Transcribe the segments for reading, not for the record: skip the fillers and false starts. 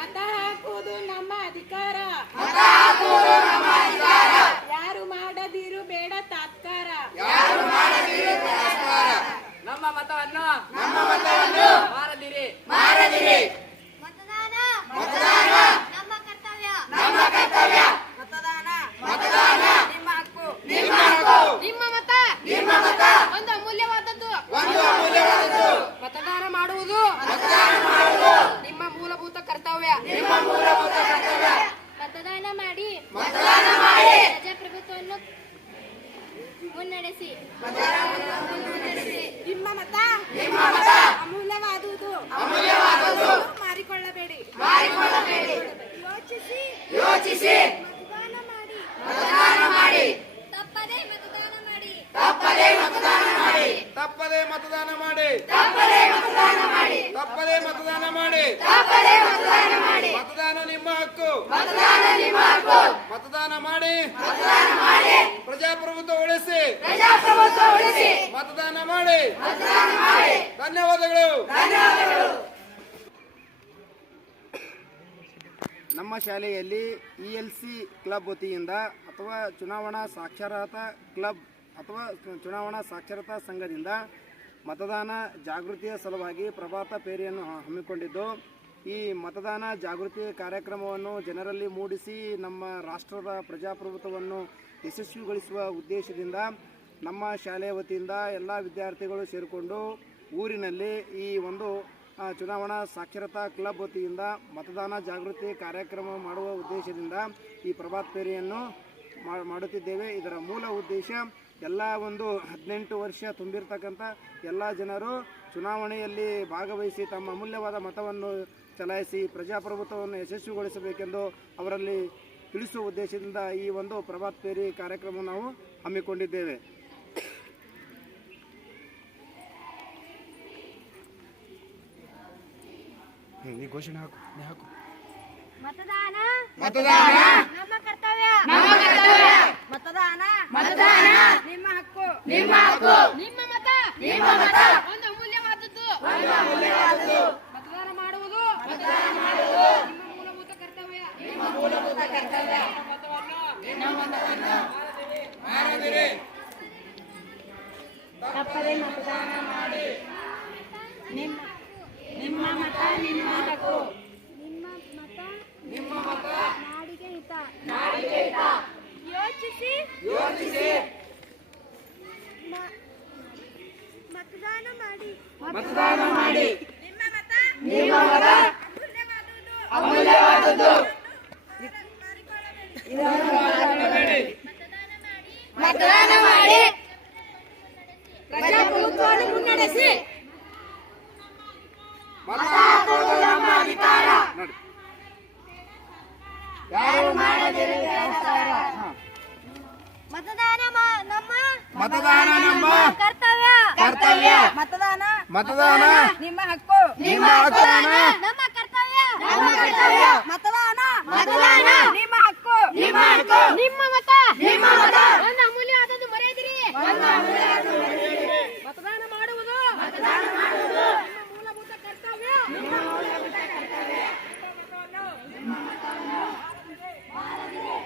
ಮತ ಹಾಕುವುದು ನಮ್ಮ ಅಧಿಕಾರ, ಯಾರು ಮಾಡದಿರು ಬೇಡ ತಾತ್ಕಾರ, ನಮ್ಮ ಮತವನ್ನು ಮಾರದಿರಿ. ಮತದಾನ ನಮ್ಮ ಕರ್ತವ್ಯ, ಮತದಾನ ನಿಮ್ಮ ಹಕ್ಕು, ನಿಮ್ಮ ಮತ ಒಂದು ಅಮೂಲ್ಯವಾದದ್ದು. ಮತದಾನ ಮಾಡುವುದು ನಿಮ್ಮ ಮೂಲಭೂತ ಕರ್ತವ್ಯ. ಮತದಾನ ಮಾಡಿ ಪ್ರಜಾಪ್ರಭುತ್ವವನ್ನು ಮುನ್ನಡೆಸಿ. ನಿಮ್ಮ ಮತ ಅಮೂಲ್ಯವಾದುದು, ಮಾರಿಕೊಳ್ಳಬೇಡಿ. ಯೋಚಿಸಿ ಮತದಾನ ಮಾಡಿ. ತಪ್ಪದೇ ಮತದಾನ ಮಾಡಿ. ಮತದಾನ ನಿಮ್ಮ ಹಕ್ಕು. ಮತದಾನ ಮಾಡಿ ಪ್ರಜಾಪ್ರಭುತ್ವ ಉಳಿಸಿ. ಮತದಾನ ಮಾಡಿ. ಧನ್ಯವಾದಗಳು. ನಮ್ಮ ಶಾಲೆಯಲ್ಲಿ ELC ಕ್ಲಬ್ ವತಿಯಿಂದ ಅಥವಾ ಚುನಾವಣಾ ಸಾಕ್ಷರತಾ ಕ್ಲಬ್ ಅಥವಾ ಚುನಾವಣಾ ಸಾಕ್ಷರತಾ ಸಂಘದಿಂದ ಮತದಾನ ಜಾಗೃತಿಯ ಸಲುವಾಗಿ ಪ್ರಭಾತ ಪೇರಿಯನ್ನು ಹಮ್ಮಿಕೊಂಡಿದ್ದು, ಈ ಮತದಾನ ಜಾಗೃತಿ ಕಾರ್ಯಕ್ರಮವನ್ನು ಜನರಲ್ಲಿ ಮೂಡಿಸಿ ನಮ್ಮ ರಾಷ್ಟ್ರದ ಪ್ರಜಾಪ್ರಭುತ್ವವನ್ನು ಯಶಸ್ವಿಗೊಳಿಸುವ ಉದ್ದೇಶದಿಂದ ನಮ್ಮ ಶಾಲೆಯ ವತಿಯಿಂದ ಎಲ್ಲ ವಿದ್ಯಾರ್ಥಿಗಳು ಸೇರಿಕೊಂಡು ಊರಿನಲ್ಲಿ ಈ ಒಂದು ಚುನಾವಣಾ ಸಾಕ್ಷರತಾ ಕ್ಲಬ್ ವತಿಯಿಂದ ಮತದಾನ ಜಾಗೃತಿ ಕಾರ್ಯಕ್ರಮ ಮಾಡುವ ಉದ್ದೇಶದಿಂದ ಈ ಪ್ರಭಾತ ಪೇರಿಯನ್ನು ಮಾಡುತ್ತಿದ್ದೇವೆ. ಇದರ ಮೂಲ ಉದ್ದೇಶ ಎಲ್ಲ ಒಂದು 18 ವರ್ಷ ತುಂಬಿರ್ತಕ್ಕಂಥ ಎಲ್ಲ ಜನರು ಚುನಾವಣೆಯಲ್ಲಿ ಭಾಗವಹಿಸಿ ತಮ್ಮ ಅಮೂಲ್ಯವಾದ ಮತವನ್ನು ಚಲಾಯಿಸಿ ಪ್ರಜಾಪ್ರಭುತ್ವವನ್ನು ಯಶಸ್ವಿಗೊಳಿಸಬೇಕೆಂದು ಅವರಲ್ಲಿ ತಿಳಿಸುವ ಉದ್ದೇಶದಿಂದ ಈ ಒಂದು ಪ್ರಭಾತ ಪೇರಿ ಕಾರ್ಯಕ್ರಮ ನಾವು ಹಮ್ಮಿಕೊಂಡಿದ್ದೇವೆ. ಈ ಘೋಷಣೆ ಹಾಕು. ಮತದಾನ ನಮ್ಮ ಕರ್ತವ್ಯ. ಮತದಾನ ನಿಮ್ಮ ಹಕ್ಕು, ನಿಮ್ಮ ಮತ ಒಂದು ಅಮೂಲ್ಯವಾದದ್ದು. ಮತದಾನ ಮಾಡುವುದು ನಿಮ್ಮ ಮೂಲಭೂತ ಕರ್ತವ್ಯ. ಮತವನ್ನು ಮಾರದಿರಿ. ತಪ್ಪದೆ ಮತದಾನ ಮಾಡಿ. ನಿಮ್ಮ ಮತ ನಿಮ್ಮ ಹಕ್ಕು, ನಿಮ್ಮ ಮತ ನಾಡಿಗೆ ಹಿತ. ಯೋಚಿಸಿ ಮತದಾನ ಮಾಡಿ. ನಿಮ್ಮ ಮತ ಅಮೂಲ್ಯವಾದುದು. ಮತದಾನ ಮಾಡಿ ಪ್ರಜಾಪ್ರಭುತ್ವವನ್ನು ಮುನ್ನಡೆಸಿ. ಮತ ಹಾಕುವುದು ನಮ್ಮ ಅಧಿಕಾರ. ಯಾರು ಮಾಡದಿರಿ ತಾತ್ಕಾರ. ಮತದಾನ ನಮ್ಮ ಕರ್ತವ್ಯ. ಮತದಾನ ನಿಮ್ಮ ಹಕ್ಕು, ನಿಮ್ಮ ಹಕ್ಕು. ನಮ್ಮ ಕರ್ತವ್ಯ. ಮತದಾನ ನಿಮ್ಮ ಹಕ್ಕು, ನಿಮ್ಮ ಮತ ಒಂದು ಅಮೂಲ್ಯವಾದದ್ದು. ಮರೆಯದಿರಿ. ಮತದಾನ ಮಾಡುವುದು ನಿಮ್ಮ ಮೂಲಭೂತ ಕರ್ತವ್ಯ. ನಿಮ್ಮ ಮತ ಅಮೂಲ್ಯವಾದುದು.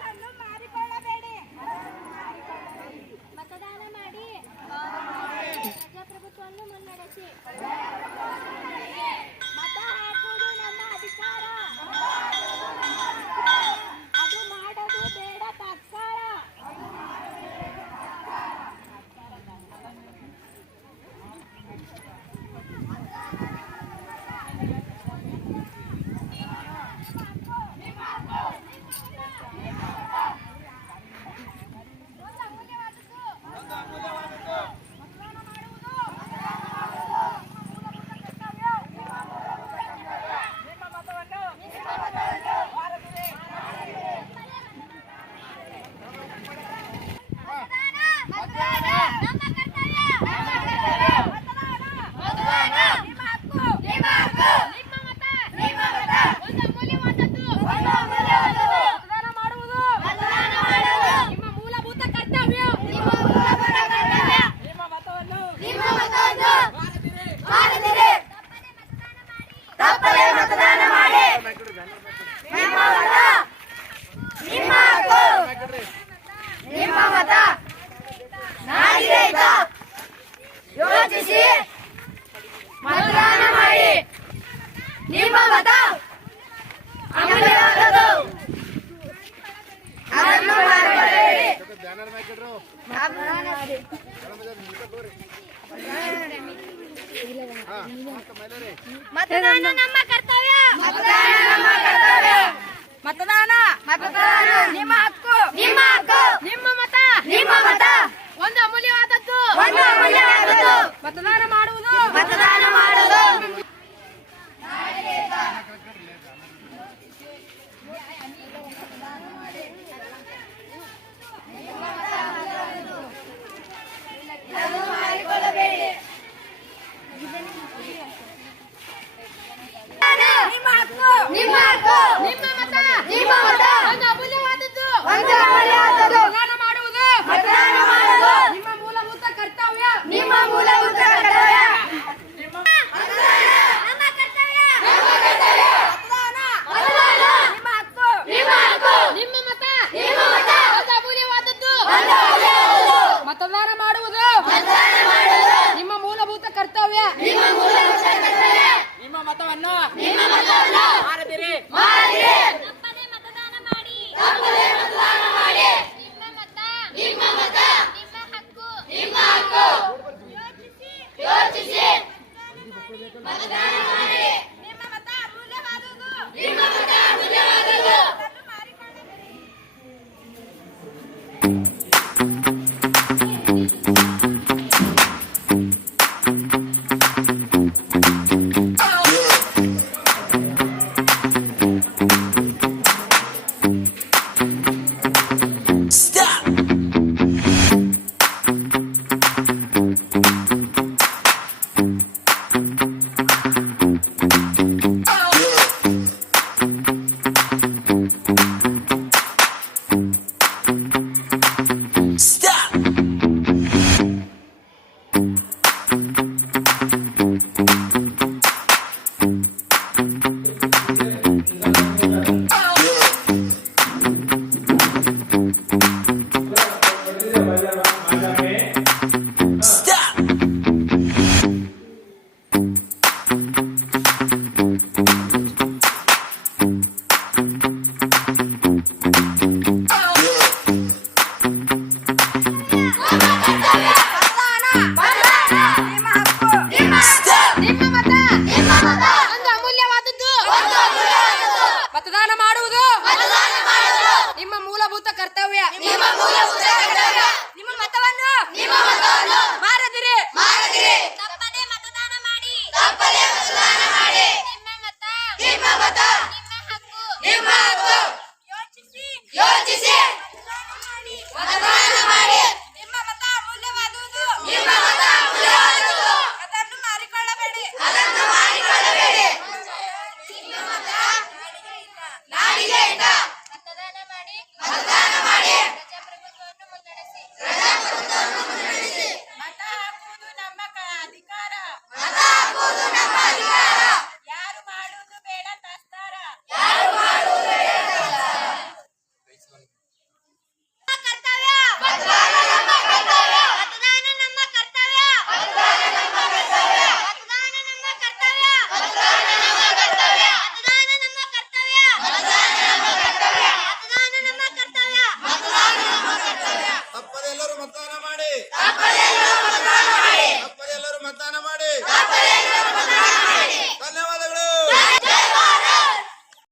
ಅದನ್ನು ಮಾರಿಕೊಳ್ಳಬೇಡಿ. ಮತದಾನ ಮಾಡಿ ಪ್ರಜಾಪ್ರಭುತ್ವವನ್ನು ಮುನ್ನಡೆಸಿ. ಮತ ಹಾಕುವುದು ನಮ್ಮ ಅಧಿಕಾರ, ಅದು ಮಾಡೋದು ಬೇಡ ತಾತ್ಕಾರ. ಯೋಚಿಸಿ ಮತದಾನ ಮಾಡಿ. ನಿಮ್ಮ ಮತ ಅಮೂಲ್ಯವಾದದ್ದು. ಅದನ್ನು ಮರೆಯಬೇಡಿ. ಬ್ಯಾನರ್ ಹಾಕಿಡ್ರು ಮತದಾನ ನಮ್ಮ ಕರ್ತವ್ಯ. ಮತದಾನ ಮತದಾನ ನಿಮ್ಮ ಹಕ್ಕು. ನಿಮ್ಮ ಹಕ್ಕು. ನಿಮ್ಮ ಮತ ನಿಮ್ಮ ಮತ ಒಂದು ಅಮೂಲ್ಯವಾದದ್ದು. ಒಂದು ಅಮೂಲ್ಯವಾದದ್ದು. ಮತದಾನ ಮಾಡುವುದು ಮತದಾನ ಮಾಡುವುದು. ನಿಮ್ಮ ಹಕ್ಕು. ನಿಮ್ಮ ಹಕ್ಕು. ನಿಮ್ಮ ಮತ ನಿಮ್ಮ ಮತ ಒಂದು ಅಮೂಲ್ಯವಾದದ್ದು. ಒಂದು ಅಮೂಲ್ಯವಾದದ್ದು. ಮತದಾನ ಮಾಡುವುದು ಮತದಾನ ಮಾಡುವುದು ನಿಮ್ಮ ಮೂಲಭೂತ ಕರ್ತವ್ಯ. ನಿಮ್ಮ ಮೂಲಭೂತ ಕರ್ತವ್ಯ. ನಮ್ಮ ಕರ್ತವ್ಯ. ನಮ್ಮ ಕರ್ತವ್ಯ. ಮತದಾನ ಮತದಾನ ನಿಮ್ಮ ಹಕ್ಕು. ನಿಮ್ಮ ಹಕ್ಕು. ನಿಮ್ಮ ಮತ ನಿಮ್ಮ ಮತ ಒಂದು ಅಮೂಲ್ಯವಾದದ್ದು. ಒಂದು ಅಮೂಲ್ಯವಾದದ್ದು. ಮತದಾನ ಮಾಡುವುದು ಮತದಾನ ಮಾಡುವುದು ನಿಮ್ಮ ಮೂಲಭೂತ ಕರ್ತವ್ಯ. ನಿಮ್ಮ ಮೂಲಭೂತ ಕರ್ತವ್ಯ. ನಿಮ್ಮ ಮತವನ್ನು ನಿಮ್ಮ ಮತವನ್ನು ಮಾರದಿರಿ. ಮಾಡಿರಿ. ತಪ್ಪದೆ ಮತದಾನ ಮಾಡಿ. ತಪ್ಪದೆ ಮತದಾನ ಮಾಡಿ. ನಿಮ್ಮ ಮತ ನಿಮ್ಮ ಮತ ನಿಮ್ಮ ಹಕ್ಕು. ನಿಮ್ಮ ಹಕ್ಕು. ಯೋಚಿಸಿ ಯೋಚಿಸಿ ಮತದಾನ ಮಾಡಿ. ನಿಮ್ಮ ಮತ ಅಮೂಲ್ಯವಾದುದು. ನಿಮ್ಮ ಮತ ಅಮೂಲ್ಯವಾದದ್ದು. ಅದನ್ನು ಮಾರಿಕೊಳ್ಳಬೇಡಿ. ನಿಮ್ಮ ಮತ ಒಂದು ಅಮೂಲ್ಯವಾದದ್ದು. ಮತದಾನ ಮಾಡುವುದು ನಿಮ್ಮ ಮೂಲಭೂತ ಕರ್ತವ್ಯ. ನಿಮ್ಮ ಮೂಲಭೂತ ಕರ್ತವ್ಯ. ನಿಮ್ಮ ಮತವನ್ನು ಮಾರದಿರಿ. ತಪ್ಪದೆ ಮತದಾನ ಮಾಡಿ. ತಪ್ಪದೆ ಮತದಾನ ಮಾಡಿ. ನಿಮ್ಮ ಮತ ನಿಮ್ಮ ಮತ ನಿಮ್ಮ ಹಕ್ಕು. ನಿಮ್ಮ ಹಕ್ಕು. ಯೋಚಿಸಿ ಯೋಚಿಸಿ ಮತದಾನ ಮಾಡಿ. ಮತದಾನ ಮಾಡಿ. ನಿಮ್ಮ ಮತ ಅಮೂಲ್ಯವಾದುದು. ನಿಮ್ಮ ಮತ ಅಮೂಲ್ಯವಾದದ್ದು. ಅದನ್ನು ಮಾರಿಕೊಳ್ಳಬೇಡಿ. ಅದನ್ನು ಮಾಡಿಕೊಳ್ಳಬೇಡಿ. ನಿಮ್ಮ ಮತ ನಾಡಿಗೆ ಹಿತ. ಮತದಾನ ಮಾಡಿ. ಮತದಾನ ಮಾಡಿ. ಪ್ರಜಾಪ್ರಭುತ್ವವನ್ನು ಮುನ್ನಡೆಸಿ. ಪ್ರಜಾಪ್ರಭುತ್ವವನ್ನು ಮುನ್ನಡೆಸಿ. ಮತ ಹಾಕುವುದು ನಮ್ಮ ಅಧಿಕಾರ. ಮತ ಹಾಕುವುದು ನಮ್ಮ ಅಧಿಕಾರ. ಯಾರು ಮಾಡುವುದು ಬೇಡ ತಾಸ್ತಾರ. ಯಾರು ಮಾಡುವುದು ಬೇಡ. ಕರ್ತವ್ಯ. ಮತದಾನ ನಮ್ಮ ಕರ್ತವ್ಯ. ಮತದಾನ ನಮ್ಮ ಕರ್ತವ್ಯ. ಮತದಾನ ನಮ್ಮ ಕರ್ತವ್ಯ. ಮತದಾನ ನಮ್ಮ ಕರ್ತವ್ಯ. ಮತದಾನ ನಮ್ಮ ಕರ್ತವ್ಯ. ಮತದಾನ ನಮ್ಮ ಕರ್ತವ್ಯ. ಮತದಾನ ನಮ್ಮ ಕರ್ತವ್ಯ. ಮತದಾನ ನಮ್ಮ ಕರ್ತವ್ಯ. ಮತದಾನ ನಮ್ಮ ಕರ್ತವ್ಯ. ತಪ್ಪದೆ ಎಲ್ಲರೂ ಮತದಾನ ಮಾಡಿ. ತಪ್ಪದೆ